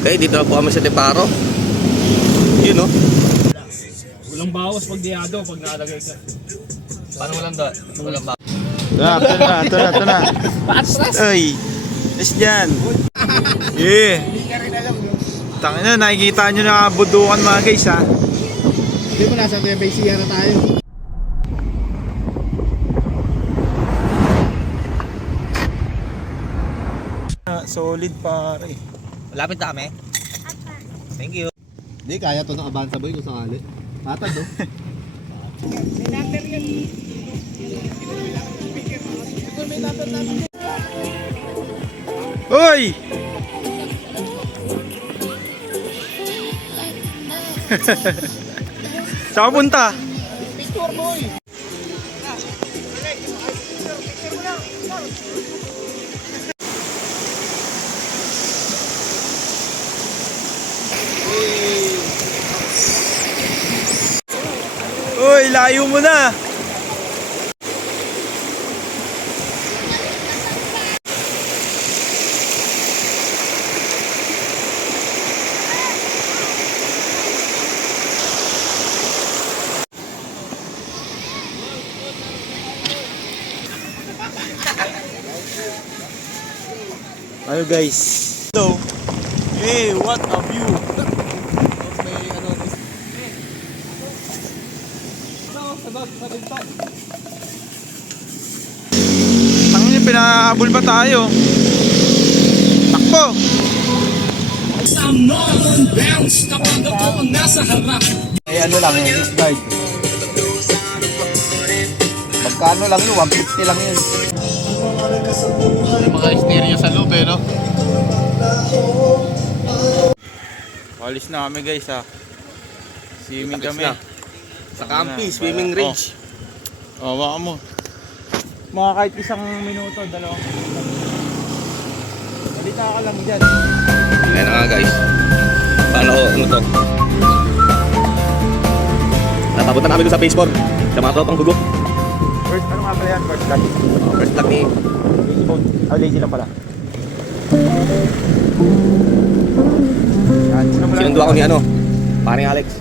Okay, dito na po kami sa Deparo. Yun, no? Walang bawas pag diado, pag nalagay ka. Paano walang da? Walang ba? Ito na. Ay, is dyan. Yeah. Tangin na, nakikita nyo na budukan mga guys ha. Hindi mo nasa TBC na tayo. Solid pare. Malapit na kami. Thank you. Hindi, kaya to ng Avanza boy kung sakali. Tatad do. Hoy! Saan punta? Picture boy! Hoy, layo mo na! Ayo guys. So, hey, what a view. Tangin yung pinahabol pa tayo. Takbo. Eh ano lang yun, this guide. Magkano lang yun, 150 lang yun. May mga stereo sa loob eh, no? Walis na kami guys ha. Swimming kami. Na. Sa Campi, swimming range. Oh, baka mo. Mga kahit isang minuto, 2 minuto. Balita ka lang dyan. Ayan na nga guys. Paano ko, ano to? Napapunta namin doon sa phase 4. Sa mga tropang gugo. First, ano nga pala yan? First vlog. First vlog ni... Lazy lang pala. Sinundo ako ni ano? Paring Alex.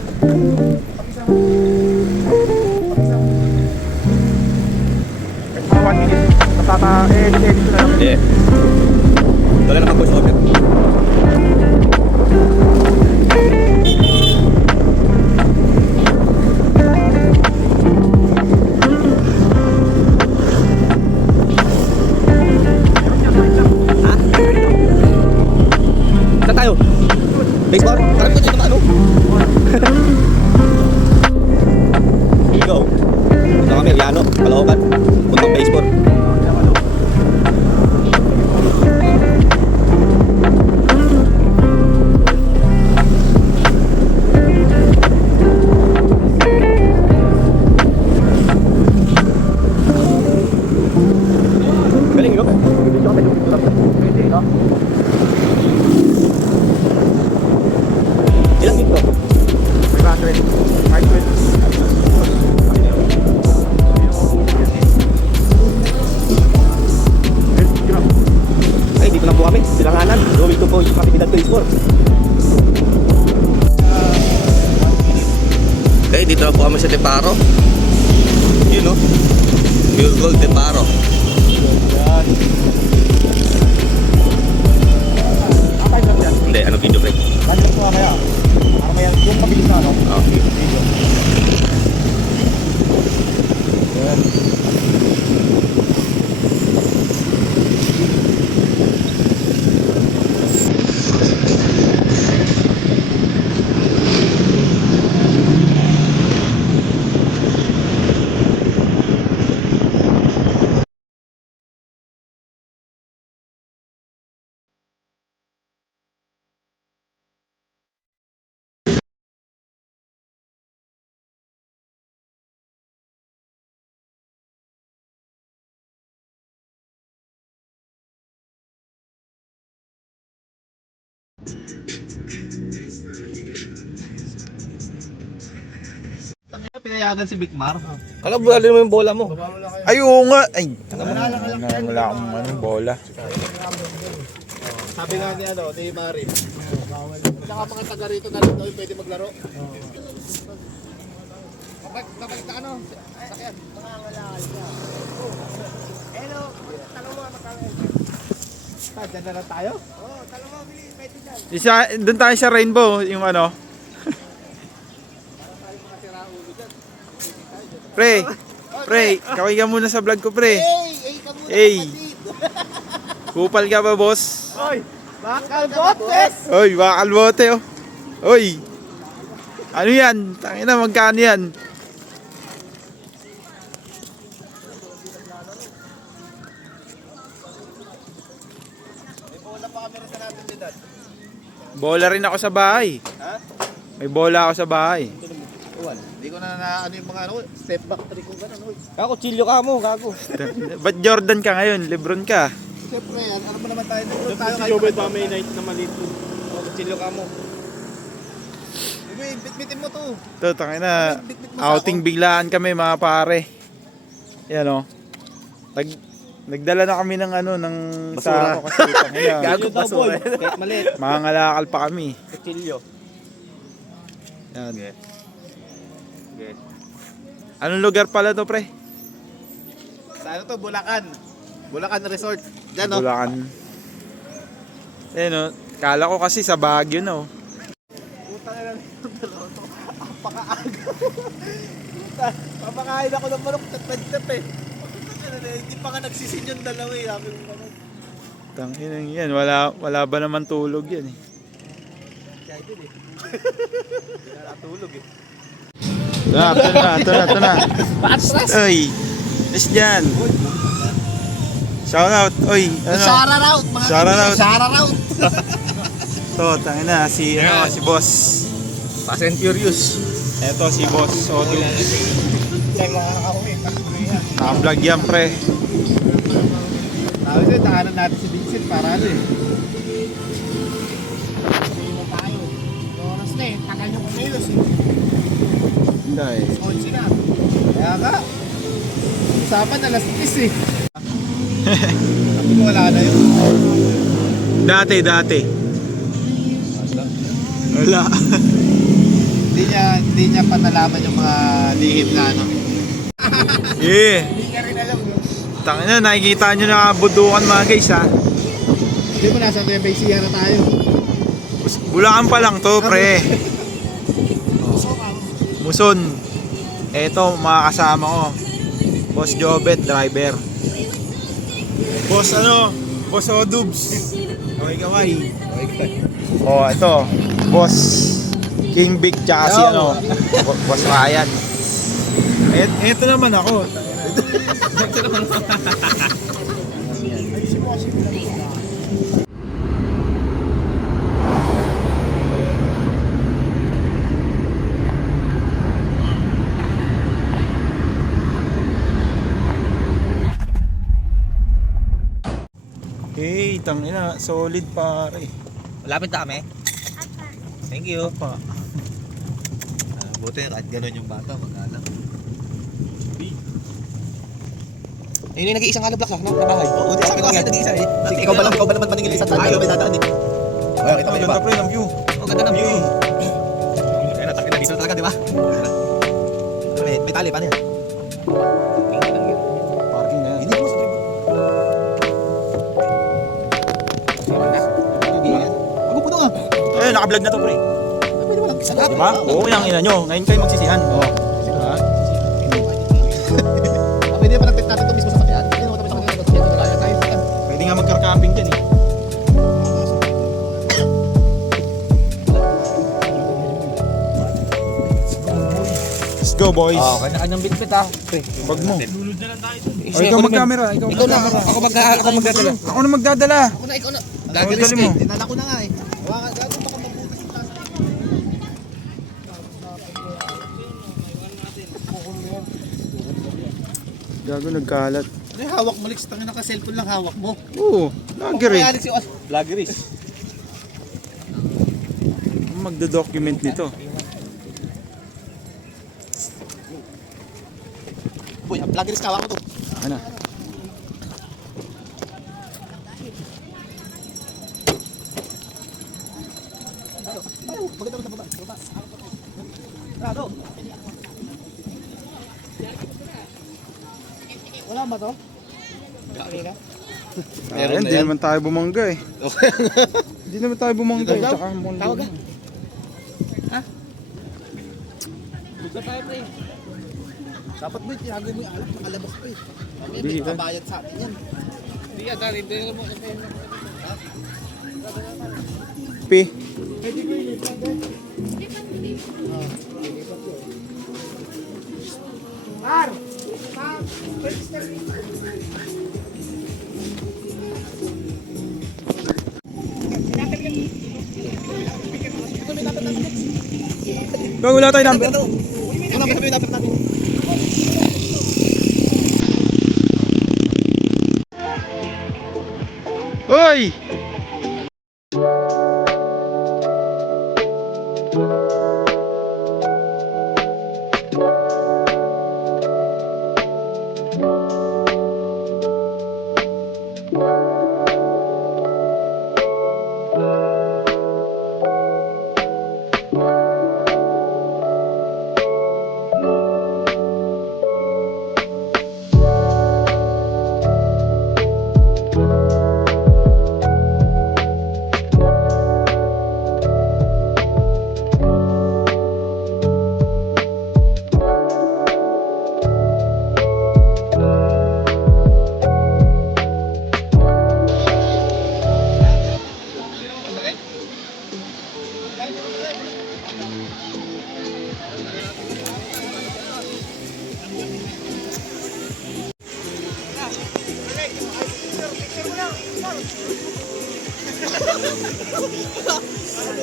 Mga 1 minute. Edit ko na lang. Hindi. Ito lang naman voice over. Saan tayo? Baseball? Parang ko dito na ano? Here we go. Ito kami, Yano, Caloocan. Puntang baseball. Galing, no? Pwede, no? Ilang dito? 500. 520. Ay, dito na po kami. Silanganan. Going to po yung Patipidad to Sport. Okay, dito na po kami sa Deparo. Yun, no? Pure Gold Deparo. Hindi, ano video break? Balik ko mamaya. Para may yung mabilis na ano. Okay. Pinayagan si Bigmar. Kalabulalo mo yung bola mo. Ay, oo nga. Ay, wala akong bola. Sabi nga ni ano, ni Marin. Saka mga taga rito na lang daw yung pwede maglaro. Kapag ano, sakyan. Nangangalakal ka. Hello, tanong mo makakawin. Diyan na lang tayo? Oo, tanong mo, bilis, pwede dyan. Doon tayo sa Rainbow, yung ano. Pre, kaway ka muna sa vlog ko, pre. Ka muna, Hey. kapatid. Kupal ka ba, boss? Oy, bakal botes! Oy, bakal bote, oh. Oy. Ano yan? Tangina, magkano yan? May bola pa kami rin sa natin din dad. Bola rin ako sa bahay. Ha? May bola ako sa bahay. Uwan, hindi ko na ano yung mga ano, step back trick ko gano'n. Kako, chilyo ka mo, kako. Ba't Jordan ka ngayon? Lebron ka. Siyempre, ano mo naman tayo? Tayo Si Jobet pa may night na maliit. Chilyo ka mo. Bitbitin mo to. Ito, tangina. Outing biglaan kami, mga pare. Yan, oh. Nagdala na kami ng ano, ng Basura. sako kasi tangina. Gago pa so. Kahit maliit. Mga ngalakal pa kami. Chilyo. Yan. Anong lugar pala to, pre? Sa ano to? Bulacan. Bulacan Resort. Diyan, no? Bulacan. Eh, no. Kala ko kasi sa Baguio, no. Puta na lang itong dalawa to. Apakaaga. Puta, papakain ako ng manok. Tatad-tap eh. Hindi pa nga nagsisin yung dalawa eh. Sabi ko manok. Tanginang yan. Wala ba naman tulog yan, eh. Kaya din eh. Hindi na natulog eh. Ito na. Oy. Let's dyan. Shout out. Oy. Ano? Shara route. Mga Shara route. Shara route. Ito, tangina. Si boss. Fast and Furious. Eto, si boss. Odo. Siya mga kakawin. Naka-vlog yan, pre. Tawag sa'yo, tahanan natin si Vincent para ano eh. Sige mo tayo. Oras na eh. Tagal yung kumilos eh. Hindi. Kotse na. Kaya nga. Usapan alas 10 eh. Sabi ko wala na yun. Dati. Wala. Hindi niya pa nalaman yung mga lihim na ano. Yeah. Hindi niya rin alam yun. Tangina, nakikita nyo na budukan mga guys, ha. Hindi mo nasa Nueva Ecija na tayo. Bulacan pa lang to, pre. Muson. Eto, mga kasama ko. Boss Jobet, driver. Boss Boss Odubs. Kaway. Oh, ito. Boss King Big tsaka si Boss Ryan. Eto naman ako. Hey, tangina, solid pare. Malapit na kami. Thank you. Pa. Buti kahit gano'n yung bata, mag-anak. Yun yung nag-iisang hollow block na bahay. Oo, di sabi ko kasi nag-iisa eh. Ikaw ba naman maningil isang tayo may dadaan eh. Ay, kita mo yung Ganda pre ng view. Oh, ganda ng view. Kaya natakit na diesel talaga, di ba? May tali, paano yan? Parking na yan. Hindi mo sa Magpupuno nga. Eh, naka-vlog na to pre. Pwede walang isa Di ba? Oo, yung ina nyo. Ngayon kayo magsisihan. Oo. Diba? Pwede pa nagpit natin ito mismo sa sakyan. Hindi naman tayo sa kanila. Pwede nga magkar-camping dyan eh. Let's go boys. Kanya-kanyang bitbit ah. Wag mo. Lulod na lang tayo dun. O, ikaw mag-camera. Ikaw Ikaw na, ako magdadala. Ako na magdadala. Ikaw na. Gagalis Gagalis mo. ka. Dinala ko na nga eh. Hawakan, gago baka mabutas yung taas. Gago nagkalat. Ano yung hawak mo, Lex? Tangin naka-cellphone lang hawak mo. Oo, lager eh. Alex yung vloggeris. Magdo-document nito. Uy, vloggeris ka, hawak mo to. Ano? Tayo, maganda mo sa baba. Baba. Bravo. Wala ba to? Meron na Hindi yan. naman tayo bumangga eh. Okay. Hindi naman tayo bumangga eh. Daw? Tsaka Tawag ka. Gusto tayo pre. Dapat ba tinago mo yung alak, nakalabas ko eh. Kami, Hindi, may ha? kabayad sa atin yan. Hindi ka dali. Hindi mo. Pi. Par! Par! Register dito. Bang, wala tayo number. Wala ba sabi yung dapat natin? Hoy!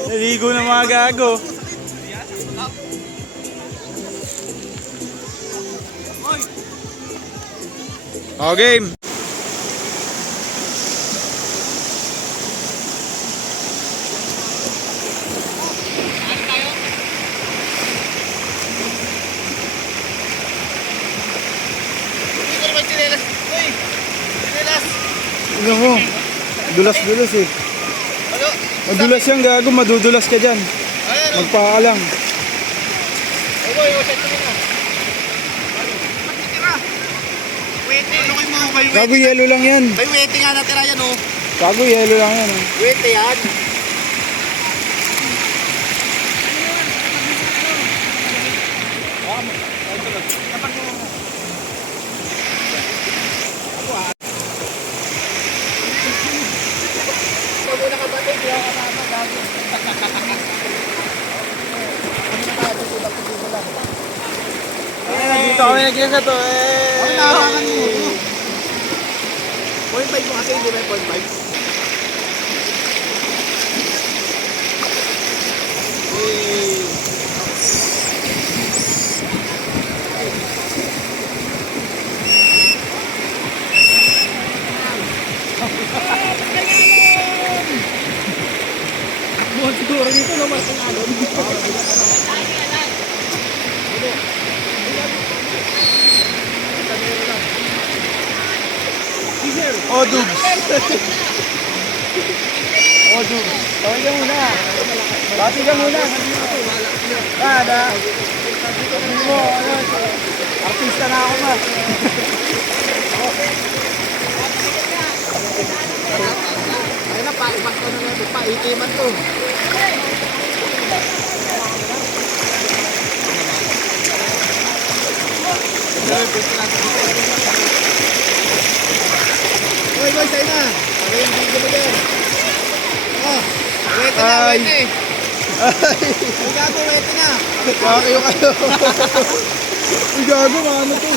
Naligo ng mga gago. Oh, game. Hindi ko naman chinelas. Uy! Chinelas! Ano mo? Dulas-dulas eh. Ano? Madulas yan gago, madudulas ka dyan. Ayan o. Magpaka lang. Ay boy, set mo na. Matitira. Wete. Ano kayo mga kayo Gago, yelo lang yan. May wete nga natira yan o. Gago, yelo lang yan. Oh. Wete yan. Pag una ka ba ito, hindi ako kasama. Gago. Dito kami nag-isa to eh. Ang nakakangan mo. 0.5 mo kasi hindi may 0.5. Siguro dito naman sa alon. Oh, Dubs. Oh, Dubs. Tawag ka muna. Bati ka muna. Kada. Sabi mo, ano, artista na ako ma. Ay na, pa-iman ko na natin. Pa-itiman to. Uy, boy, sa'yo na. Ano yung video mo din? Oh, wete na, Ay. wete. Ay, gago, wete na. Kayo. Uy, gago, ano to?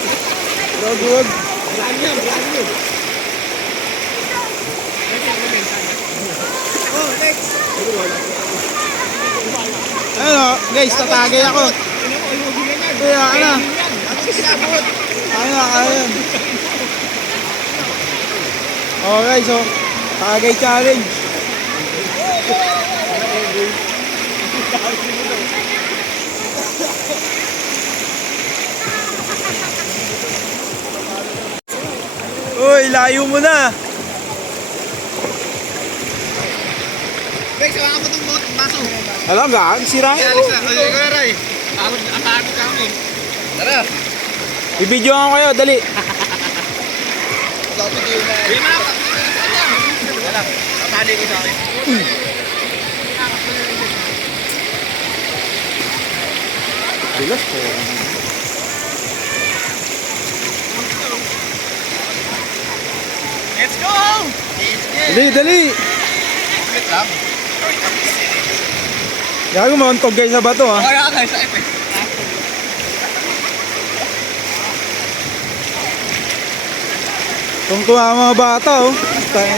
Gago, wag. Brand new, brand new. Oh, next. Ano, guys, tatagay ako. Kaya, ano? Ano yung sinabot? Ayun. Oh guys, so tagay challenge. Uy, layo mo na. Next, wala ka pa itong baso. Alam ka, sirain mo. Ikaw na, Ray. Akagod kami. Tara. I-video ko kayo, dali. Hindi na. Wala lang. Patali ko sa akin. Bilas po. Let's go! Dali, dali. Wait lang. Gago mauntog guys sa bato ha. Kaya ka, sa epe. Kung tuwa ang mga bata oh. Tayo.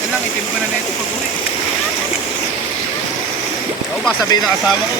Yan lang, itim ko na neto pag uwi. Ako ba sabihin ng asawa ko?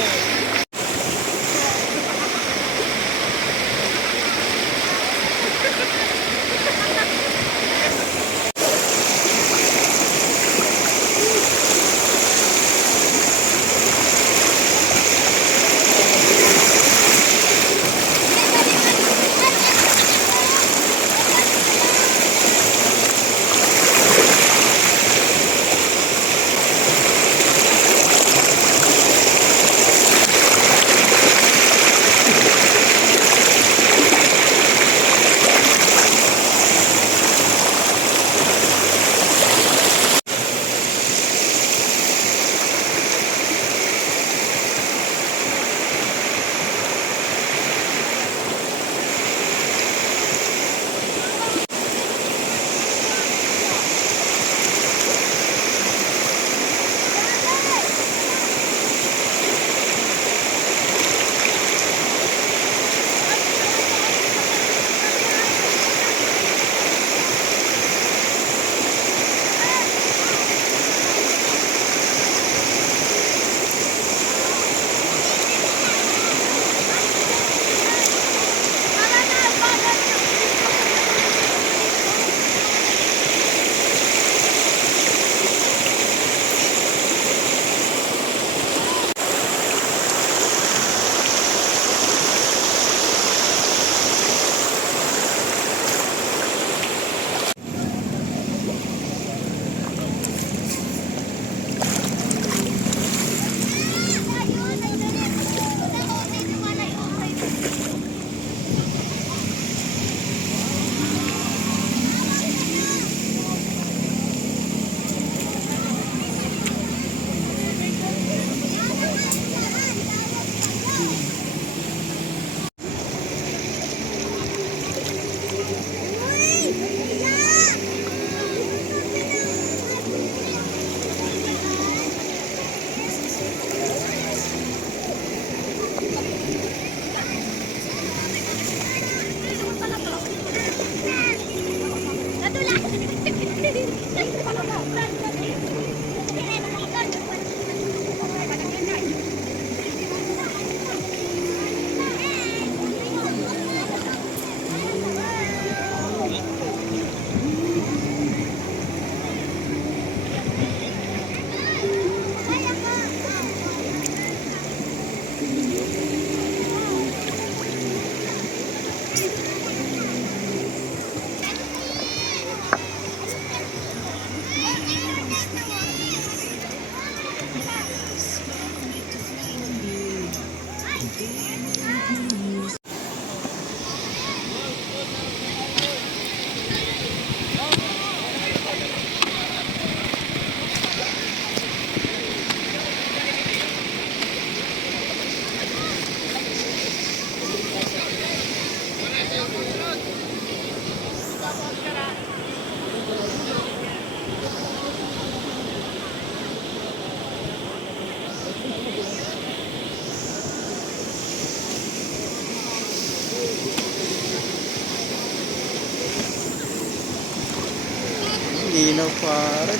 Linaw pare.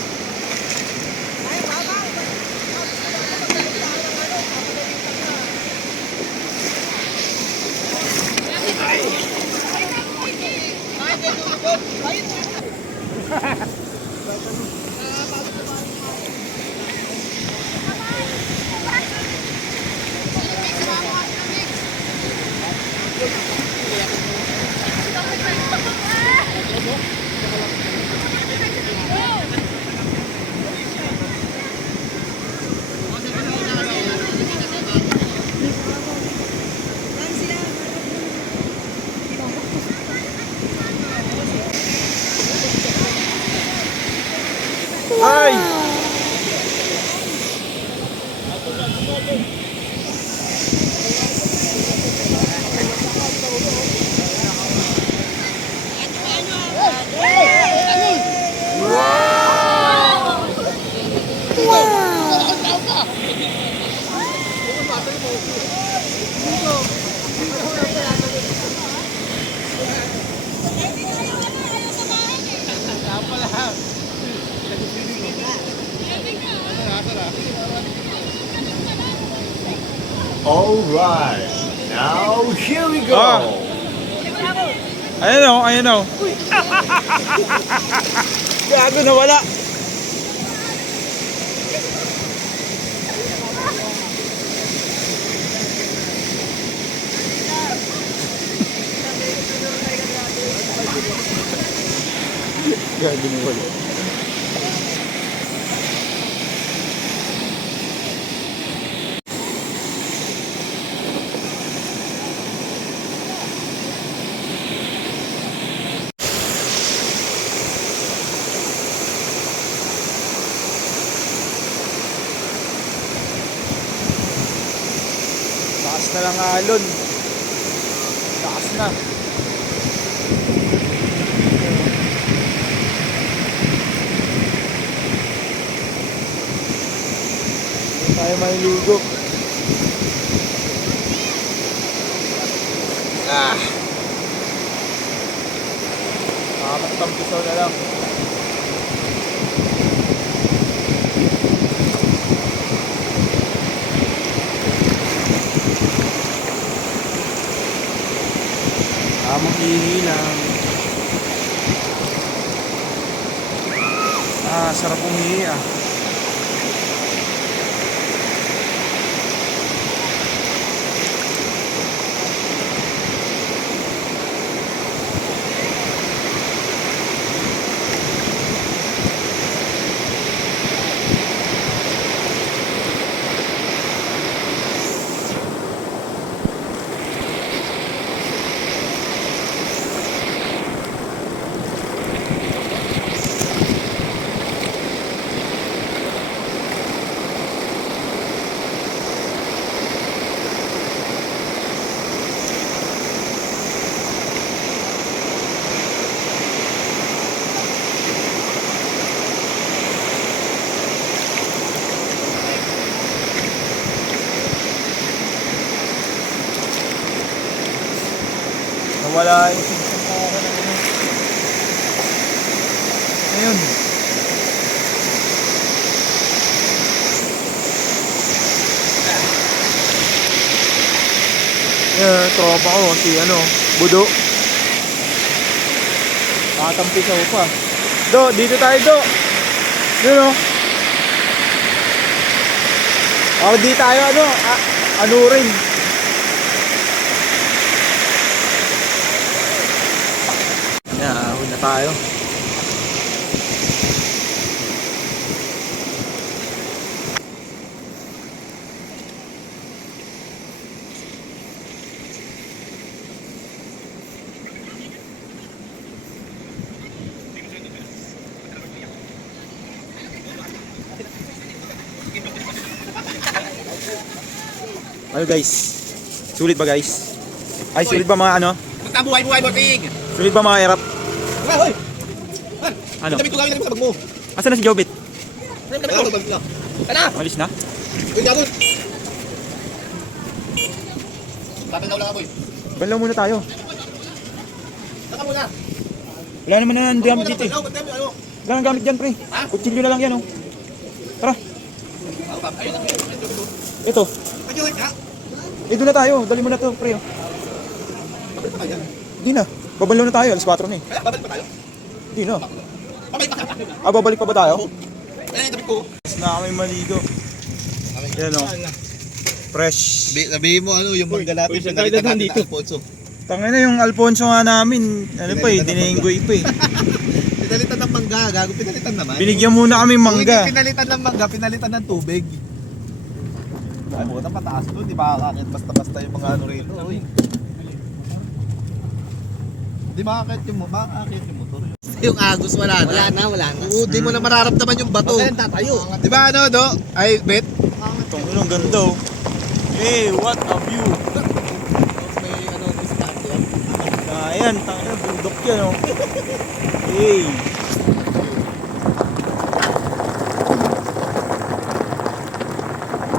Ay! Alright, now here we go. Ah. Ayan o, ayan o. Gago na wala. Gago na wala. Taas na lang alon. Taas na. Hindi tayo maliligo. Ah. Makakapagtampisaw na lang. Tamang ihi lang. Ah, sarap umihi ah. Nawala yung singsing ko ako na yun. Ayun. Tropa ko, si Budo. Nakatampisaw pa. Do, dito tayo do. Yun o. Oh, di tayo ano rin. Ahon na tayo. Ano guys? Sulit ba guys? Ay, sulit ba mga Buhay, boting! Sulit ba mga erap? Hoy! Ano? Damit ko gawin na sa bag mo. Asan na si Jobit? Damit ko bag mo. Tara! Malis na? Uy, gabon! Tatanaw lang ako, boy. Banlaw muna tayo. Saka muna. Wala naman na gamit dito eh. Ano? Wala nang gamit dyan pre. Kutsilyo na lang yan oh. Tara. Ayun lang. Ito. Ayun, ha? Doon na tayo. Dali mo na to pre oh. Hindi na. Babanlaw na tayo. Alas 4 na eh. Kaya, babalik pa tayo? Hindi na. Babalik pa tayo. Babalik pa ba tayo? Ayun, damit ko. Mas na kami maligo. Yan oh. Fresh. Sabihin mo yung mangga natin. Pinalitan natin na Alfonso. Tangina yung Alfonso nga namin. Dinenggoy pa eh. Pinalitan ng mangga. Gago, pinalitan naman. Binigyan muna kami mangga. Hindi pinalitan ng mangga, pinalitan ng tubig. Ay, buka na pataas doon. Di ba kakakit basta-basta yung mga rito. Di makakakit yung motor. Yung agos wala na. Wala na. Oo, di mo na mararamdaman yung bato. Huwag ka tatayo. Di ba ano, no? Ay, bet. Itong ang ganda oh. Hey, what a view. May ano, diskarte yan. Ayan, tangina, bundok yan oh. Hey.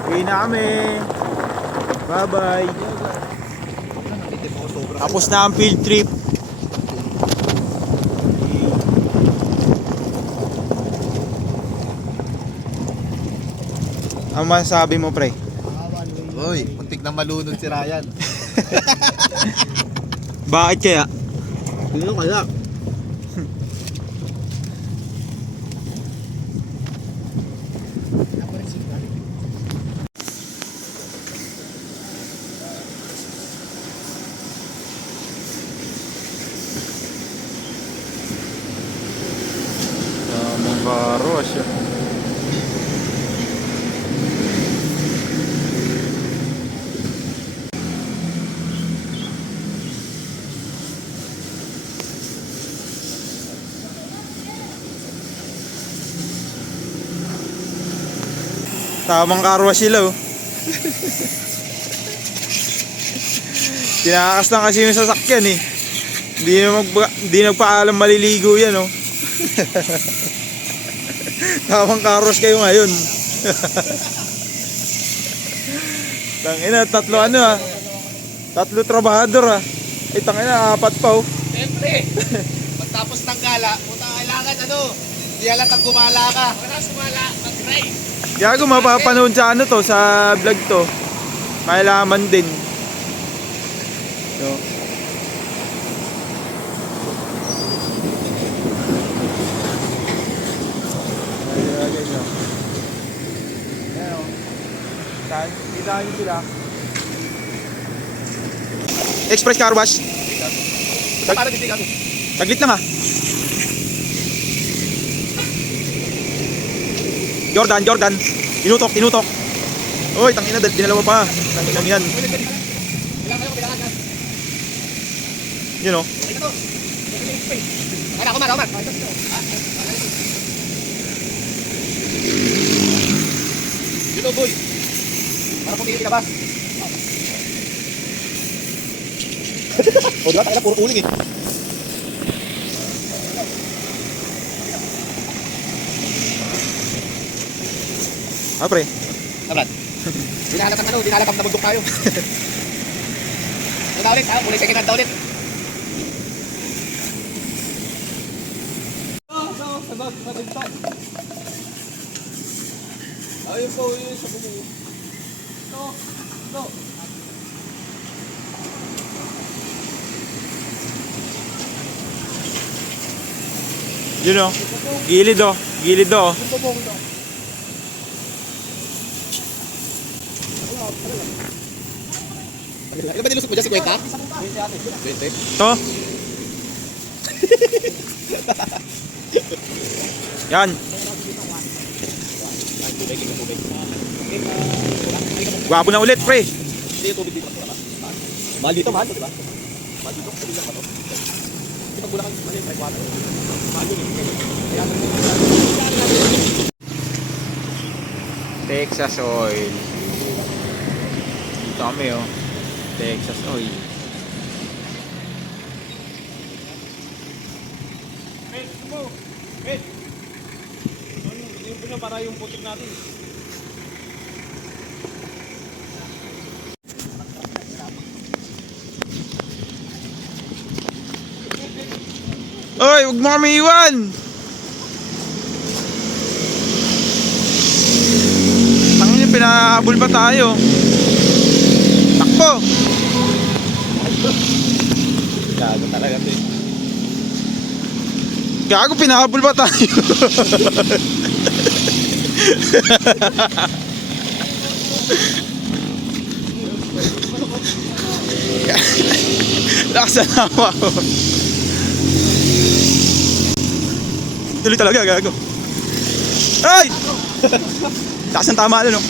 Uwi na kami. Bye-bye. Tapos na ang field trip. Ano masasabi mo, pre? Uy, muntik na malunod si Ryan. Bakit kaya? Ano kaya? Tamang karos yan. Tamang karwas sila oh. Tinakas lang kasi yung sasakyan eh. Hindi nagpaalam maliligo yan oh. Tamang karwas kayo ngayon. Tangina, tatlo ano ah. Tatlo trabahador ah. Ay tangina, 4 pa oh. Siyempre, pagtapos ng gala, puta kailangan ano, di halatang gumala ka. Wala sumala, mag-try. Gago, mapapanood sa ano to, sa vlog to. Kailaman din. So. Kita nyo sila. Express car wash. Para hindi ka. Taglit lang ah. Jordan. Inutok. Uy, tangina, dinalawa pa. Tanginang yan. Yun o. Ay, kumar. Dito, boy. Para pumili ka ba? O, diba? Takila, puro uling eh. Ah, pre. Tamad. Dinahalatang ano, dinahalatang nabundok tayo. Ito na ulit, ha? Muli second hand na ulit. Ayun po, yun sa buko. Ito. Yun o. Gilid o. Ilan ba nilusot mo dyan? 50? 20? To. Yan. Gwapo na ulit, pre. Hindi yung tubig dito. Mahal dito, mahal. Diba? Mahal dito. Tubig lang ba to? Hindi pag bulang mali, may water. Mahal yun eh. Texas oil. Dito kami oh. Texas oil. Yung pinapara yung putik natin. Oy, huwag mo kami iwan! Tangin, pinahabol pa tayo. Takbo! Gago talaga to eh. Gago, pinahabol pa tayo. Lakas na nawa ko. Tuloy talaga, gago. Ay! Lakas ng tama na no.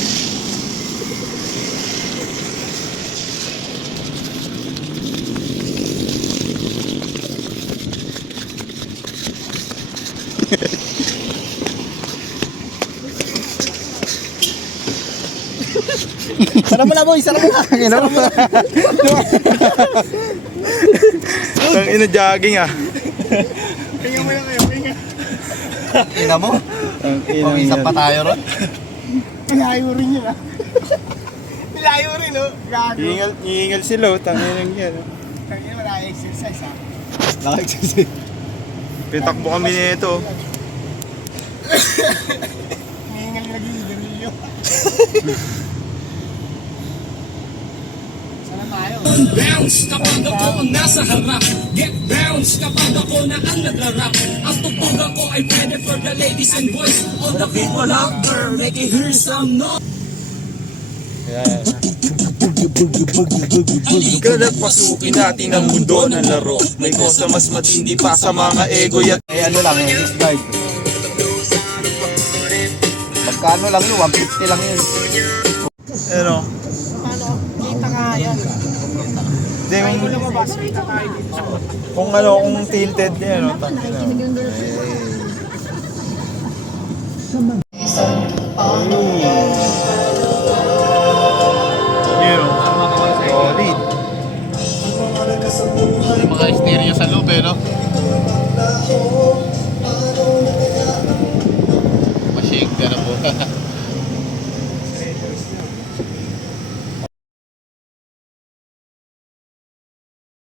Sarap mo na boy, sarap mo na. Sarap mo na. Tang ina jogging ah. Tingnan mo lang kayo, tingnan. Ina mo. Tang ina. Pag-isap pa tayo ron. Nilayo rin yun ah. Nilayo rin oh. Gago. Iingal sila oh. Tang ina yan. Kaya wala exercise ah. Naka-exercise. Pitakbo kami nito. Hingal lagi yung Sana tayo. Bounce kapag ako ang nasa harap. Get bounce kapag ako na ang nagrarap. Ang tugtugan ko ay pwede for the ladies and boys. All the people out there, make it hear some noise. Kalat pasukin natin ang mundo ng laro. May kosa mas matindi pa sa mga ego yan. Eh ano lang, yung guide. Magkano lang yun? 150 lang yun. Ano? Paano? Kita ka yan. Hindi, Kung lumabas, kita tayo dito. kung ano, kung tilted yan, no? Tang ina. Yun, solid. Yung mga stereo sa loob eh, no?